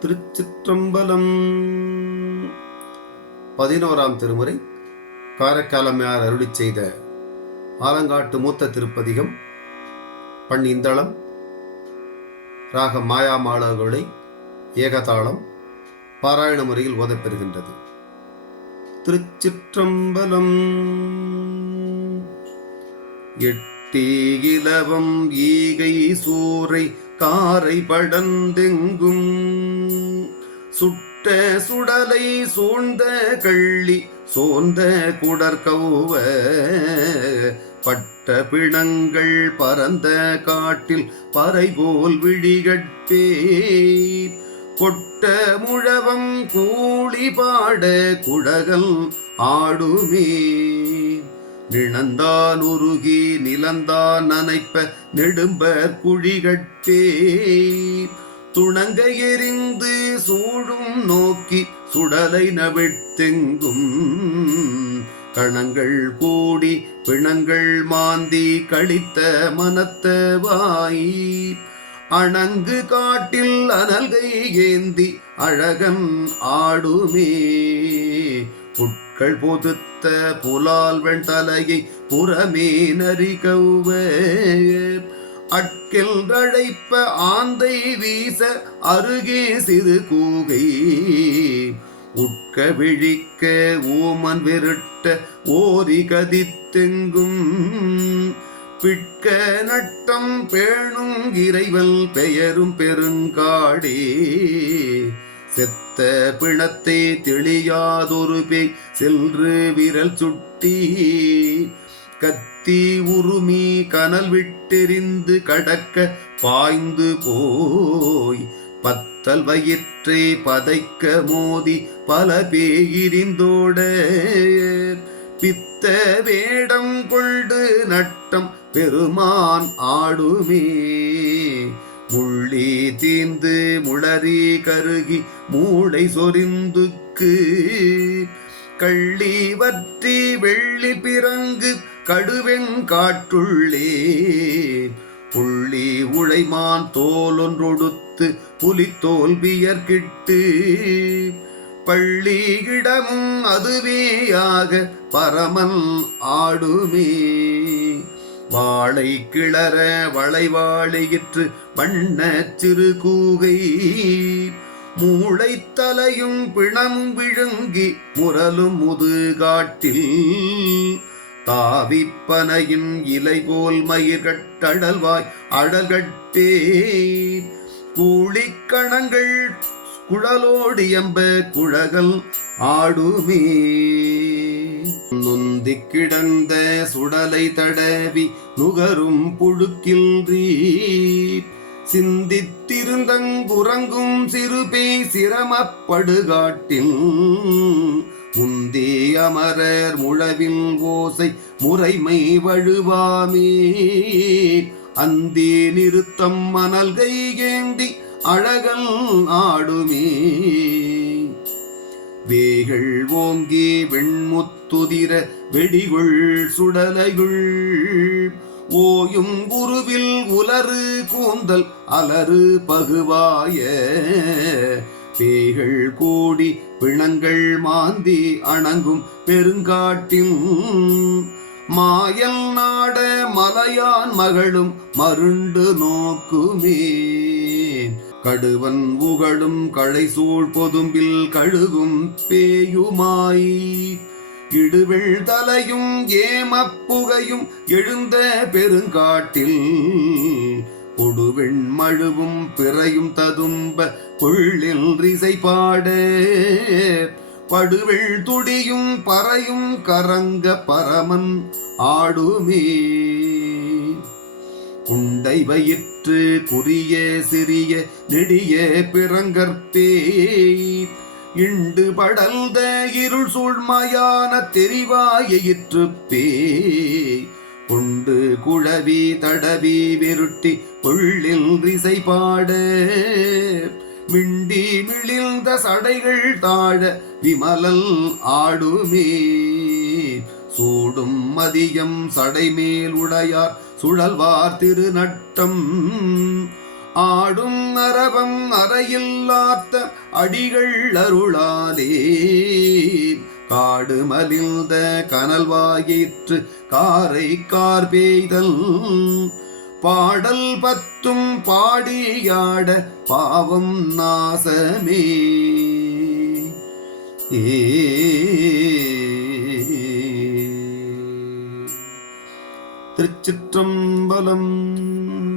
திருச்சிற்றம்பலம். 11ஆம் திருமுறை காரைக்காலமையார் அருளிச் செய்த ஆலங்காட்டு மூத்த திருப்பதிகம். பண் இந்தளம், ராக மாயாமாளர்களை ஏகதாளம், பாராயண முறையில் ஓதப்பெறுகின்றது. திருச்சிற்றம்பலம். எட்டீகிலவம் ஈகை சூறை காரை படந்தெங்கும் சுட்ட சுடலை சூழ்ந்த கள்ளி சோர்ந்த குடற்கௌவ பட்ட பிணங்கள் பரந்த காட்டில் பறைபோல் விழிகட்பே கொட்ட முழவம் கூலி பாட குடகல் ஆடுமே நிணந்தான் உருகி நிலந்தான் நனைப்ப நெடும்பர் குழிகட்டே துணங்க எறிந்து சூழும் நோக்கி சுடலை நவிழ்த்தெங்கும் கணங்கள் கூடி பிணங்கள் மாந்தி கழித்த மனத்த வாய் அணங்கு காட்டில் அனல்கை ஏந்தி அழகன் ஆடுமே புட்கள் பொதுத்த புலால் வெண்தலையை புறமே நரிகௌவ அட்கில் அழைப்ப ஆந்தை வீச அருகே சிறு கூகை உட்க விழிக்க ஊமன் விருட்ட ஓரி கதித்தெங்கும் பிட்க நட்டம் பேணும் இறைவல் பெயரும் பெருங்காடே செத்த பிணத்தை தெளியாதொரு பேய் சென்று விரல் சுட்டி கத்தி உருமி கனல் விட்டெறிந்து கடக்க பாய்ந்து போய் பத்தல் வயிற்றை பதைக்க மோதி பல பேயிரிந்தோட பித்த வேடம் கொண்டு நட்டம் பெருமான் ஆடுமே முள்ளி தீந்து முளரி கருகி மூளை சொரிந்துக்கு கள்ளி வற்றி வெள்ளி பிறங்கு கடுவெண் காட்டுள்ளே புள்ளி உழைமான் தோலொன்றொடுத்து புலித்தோல் வியர்கிட்டு பள்ளி இடமும் அதுவேயாக பரமன் ஆடுமே வாழை கிளற வளைவாழையிற்று வண்ண சிறு கூகை மூளைத்தலையும் பிணமும் விழுங்கி முரலும் முதுகாட்டில் தாவிப்பனையின் இலை போல் மயிர்கட்டடல்வாய் அழகட்டே கூலிக்கணங்கள் குழலோடியம்ப குழகல் ஆடுமே நொந்தி கிடந்த சுடலை தடவி நுகரும் புழுக்கின்றி சிந்தித்திருந்தங்குறங்கும் சிறுபே சிரமப்படுகாட்டில் முந்தே அமரர் முழவில் ஓசை முறைமை வழுவாமே அந்தே நிறுத்தம் மணல்கை ஏந்தி அழகல் ஆடுமே வேகள் ஓங்கி வெண்முத்துதிர வெடிகுள் சுடலைகுள் ஓயும் குருவில் உலறு கூந்தல் அலறு பகுவாய பேய்கள் கூடி பிணங்கள் மாந்தி அணங்கும் பெருங்காட்டில் மாயல் நாட மலையான் மகளும் மருண்டு நோக்குமே கடுவன் உகழும் களை சூழ் பொதும்பில் கழுகும் பேயுமாய் இடுவெள் தலையும் ஏமப்புகையும் எழுந்த பெருங்காட்டில் கொடுவெண் மழுவும் பிறையும் ததும்ப கொள்ளில் ரிசை பாட படுவெள் துடியும் பறையும் கரங்க பரமன் ஆடுமே குண்டை வயிற்று குறிய சிறிய நெடிய பிறங்கற்பே இண்டு படல்த இருள் சூழ்மையான தெரிவாயிற்றுப்பே கொண்டு குழவி தடவி விருட்டி கொள்ளில் ரிசை பாட மிண்டி மிளிர்ந்த சடைகள் தாழ விமலல் ஆடுமே சூடும் மதியம் சடைமேல் உடையார் சுழல்வார் திருநட்டம் ஆடும் அரவம் அறையில்லாத்த அடிகள் அருளாலே காடு மலிந்த கனல் வாயிற்று காரை கார் பெய்தல் பாடல் பத்தும் பாடியாட பாவம் நாசமே. திருச்சிற்றம்பலம்.